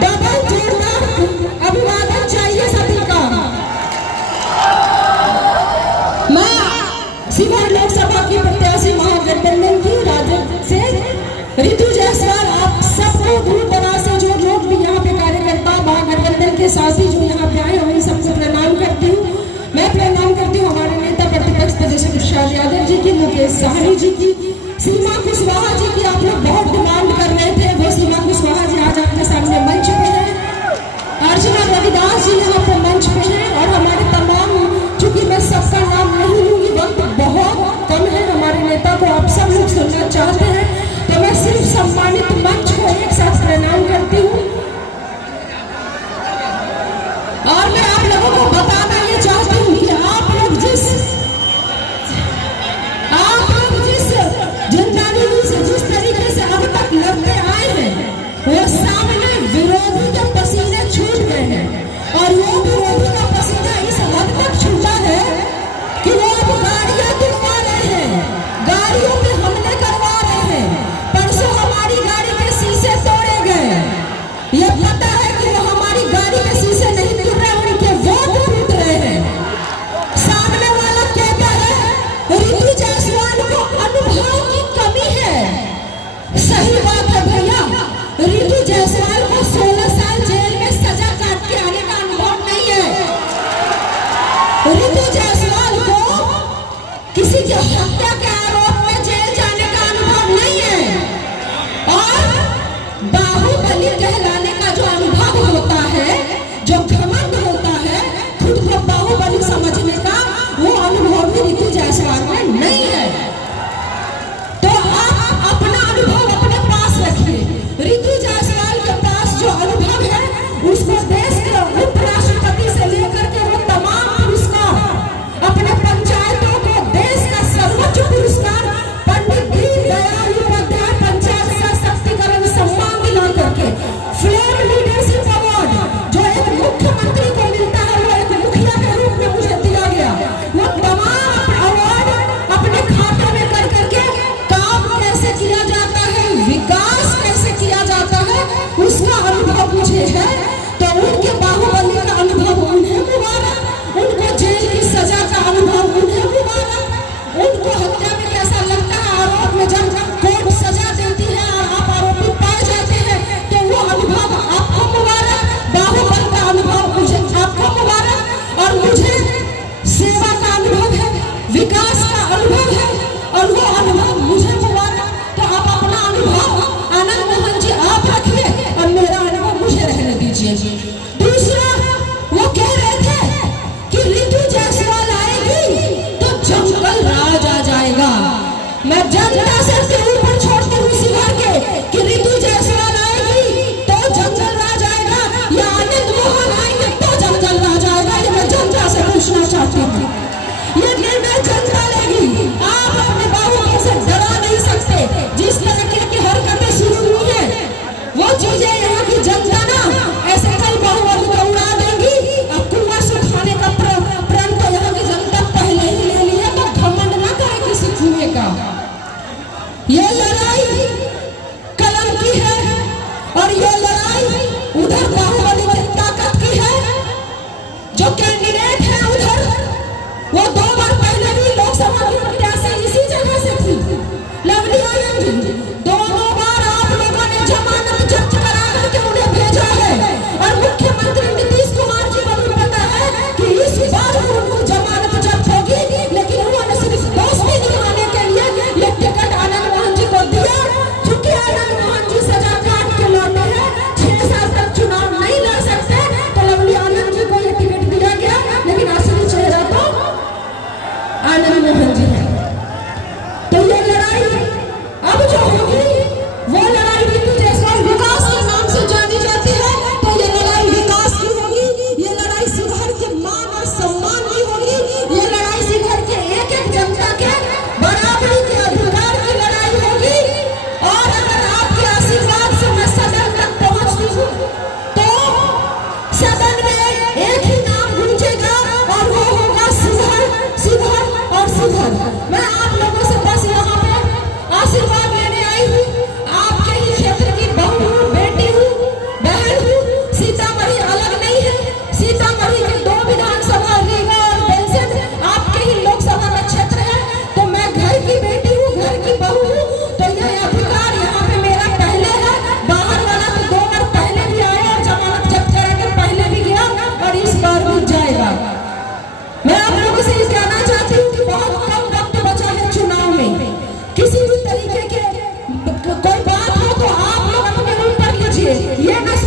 Double जोरदार अभिवादन चाहिए सभी का। मैं सीवान लोकसभा की प्रत्याशी महागठबंधन की राजद से रितु जायसवाल, आप सबको दूर दराज से जो लोग भी यहाँ पे कार्यकर्ता महागठबंधन के साथी जो यहाँ पे आए उन सबको प्रणाम करती हूँ। मैं प्रणाम करती हूँ हमारे नेता प्रतिपक्ष तेजस्वी प्रसाद यादव जी की, मुकेश सहनी जी की, सीमा कुशवाहा जी की। आप लोग बहुत डिमांड कर रहे थे, वो सीमा कुशवाहा जी आज आपके सामने मंच पे है, अर्चना रविदास जी यहाँ पर मंच पे है, और हमारे तमाम, चूंकि मैं सबका नाम नहीं लूंगी, वक्त बहुत कम है, हमारे नेता को आप सब लोग सुनना चाहते हैं, तो मैं सिर्फ सम्मानित मंच को एक साथ प्रणाम करती हूँ। और मैं आप लोगों को बताना ये चाहती हूँ कि आप लोग जिस जनतादल से जिस तरीके से अब तक लड़ते आए हैं, वो सामने विरोधी के पसीने छूट गए हैं, और वो विरोधी का पसीना इस हद तक छूटा है कि वो अब गाड़ियां तुड़वा रहे हैं, गाड़ियों पे हमले करवा रहे हैं। परसों हमारी गाड़ी के शीशे तोड़े गए। ये पता है कि वो हमारी गाड़ी के शीशे नहीं टूट रहे, उनके वोट टूट रहे हैं। सामने वाला कहता है रितु जायसवाल को अनुभव की कमी है। सही बात है भैया, रितु जायसवाल को 16 साल जेल में सजा काट के आने का अनुभव नहीं है। रितु जायसवाल को किसी की हत्या के आरोप में जेल जाने का अनुभव नहीं है, और बाहुबली कहलाने का जो अनुभव होता है, जो घमंड होता है, खुद को बाहुबली समझने का, वो अनुभव भी रितु जायसवाल में नहीं है। तो आप अपना अनुभव अपने पास रखिए। रितु जायसवाल के पास जो अनुभव है उसको देश के उपराष्ट्रपति से लेकर के वो तमाम पुरस्कार, अपने पंचायतों को देश का सर्वोच्च पुरस्कार पंडित दीनदयाल उपाध्याय पंचायत सशक्तिकरण सम्मान दिला करके, फ्लेम लीडरशिप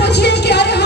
सोचिए कि अरे